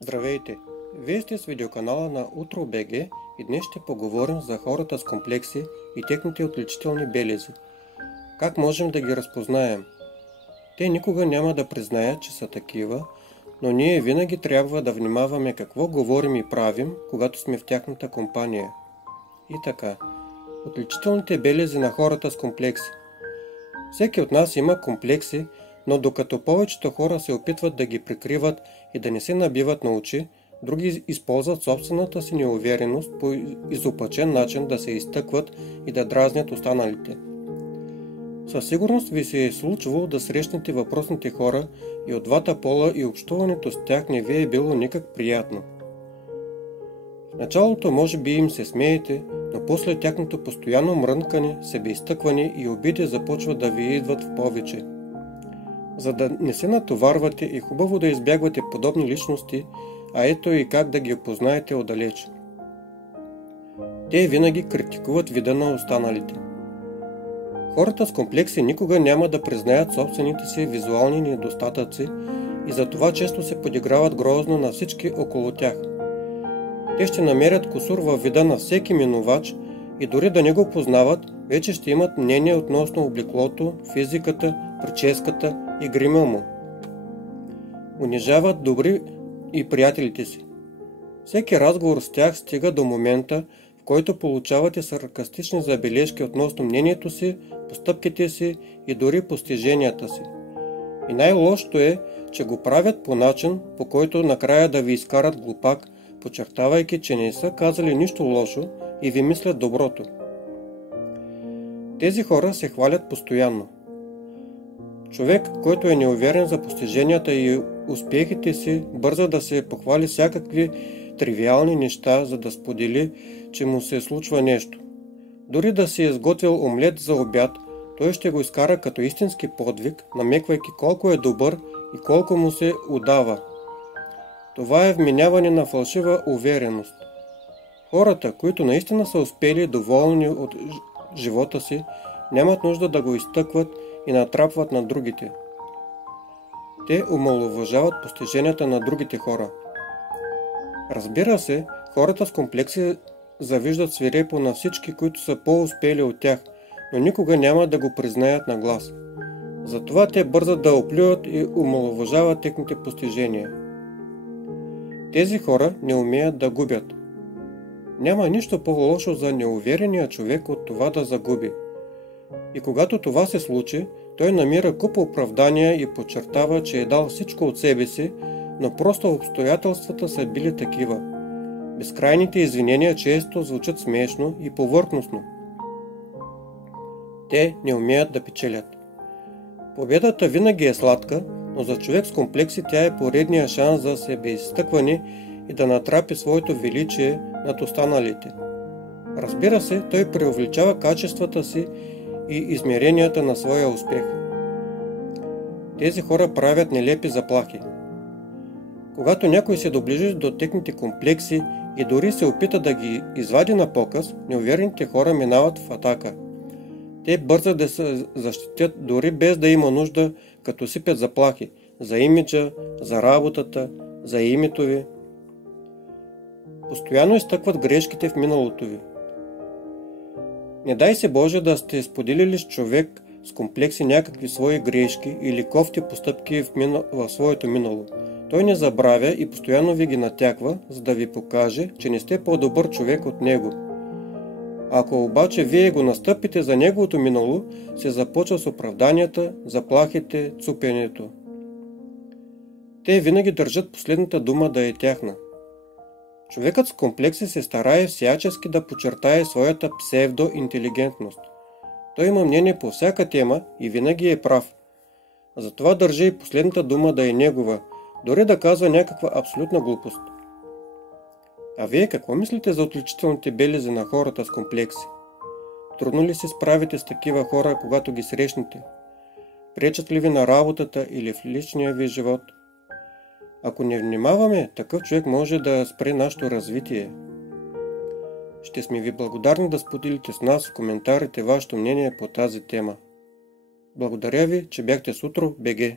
Здравейте! Вие сте с видеоканала на Утро.bg и днес ще поговорим за хората с комплекси и техните отличителни белези. Как можем да ги разпознаем? Те никога няма да признаят, че са такива, но ние винаги трябва да внимаваме какво говорим и правим, когато сме в тяхната компания. И така, отличителните белези на хората с комплекси. Всеки от нас има комплекси, но докато повечето хора се опитват да ги прикриват и да не се набиват на очи, други използват собствената си неувереност по изопачен начин да се изтъкват и да дразнят останалите. Със сигурност ви се е случвало да срещнете въпросните хора и от двата пола и общуването с тях не ви е било никак приятно. В началото може би им се смеете, но после тяхното постоянно мрънкане, себеизтъкване и обиди започват да ви идват в повече. За да не се натоварвате, е хубаво да избягвате подобни личности, а ето и как да ги опознаете отдалеч. Те винаги критикуват вида на останалите. Хората с комплекси никога няма да признаят собствените си визуални недостатъци и затова често се подиграват грозно на всички около тях. Те ще намерят кусур във вида на всеки минувач и дори да не го познават, вече ще имат мнение относно облеклото, физиката, прическата и грима му. Унижават добри и приятелите си. Всеки разговор с тях стига до момента, в който получавате саркастични забележки относно мнението си, постъпките си и дори постиженията си. И най-лошото е, че го правят по начин, по който накрая да ви изкарат глупак, подчертавайки, че не са казали нищо лошо и ви мислят доброто. Тези хора се хвалят постоянно. Човек, който е неуверен за постиженията и успехите си, бърза да се похвали всякакви тривиални неща, за да сподели, че му се случва нещо. Дори да си е сготвил омлет за обяд, той ще го изкара като истински подвиг, намеквайки колко е добър и колко му се удава. Това е вменяване на фалшива увереност. Хората, които наистина са успели доволни от живота си, нямат нужда да го изтъкват и натрапват на другите. Те омаловажават постиженията на другите хора. Разбира се, хората с комплекси завиждат свирепо на всички, които са по-успели от тях, но никога няма да го признаят на глас. Затова те бързат да оплюят и омаловажават техните постижения. Тези хора не умеят да губят. Няма нищо по-лошо за неуверения човек от това да загуби. И когато това се случи, той намира куп оправдания и подчертава, че е дал всичко от себе си, но просто обстоятелствата са били такива. Безкрайните извинения често звучат смешно и повърхностно. Те не умеят да печелят. Победата винаги е сладка, но за човек с комплекси тя е поредния шанс за себеизтъкване и да натрапи своето величие над останалите. Разбира се, той преувеличава качествата си и измеренията на своя успех. Тези хора правят нелепи заплахи. Когато някой се доближи до техните комплекси и дори се опита да ги извади на показ, неуверените хора минават в атака. Те бързат да се защитят дори без да има нужда, като сипят заплахи за имиджа, за работата, за името ви. Постоянно изтъкват грешките в миналото ви. Не дай се Боже да сте споделили с човек с комплекси някакви свои грешки или кофти постъпки в своето минало. Той не забравя и постоянно ви ги натяква, за да ви покаже, че не сте по-добър човек от него. Ако обаче вие го настъпите за неговото минало, се започва с оправданията, заплахите, цупенето. Те винаги държат последната дума да е тяхна. Човекът с комплекси се старае всячески да подчертае своята псевдоинтелигентност. Той има мнение по всяка тема и винаги е прав. Затова държи и последната дума да е негова, дори да казва някаква абсолютна глупост. А вие какво мислите за отличителните белези на хората с комплекси? Трудно ли се справите с такива хора, когато ги срещнете? Пречат ли ви на работата или в личния ви живот? Ако не внимаваме, такъв човек може да спре нашето развитие. Ще сме ви благодарни да споделите с нас в коментарите вашето мнение по тази тема. Благодаря ви, че бяхте с Утро.bg.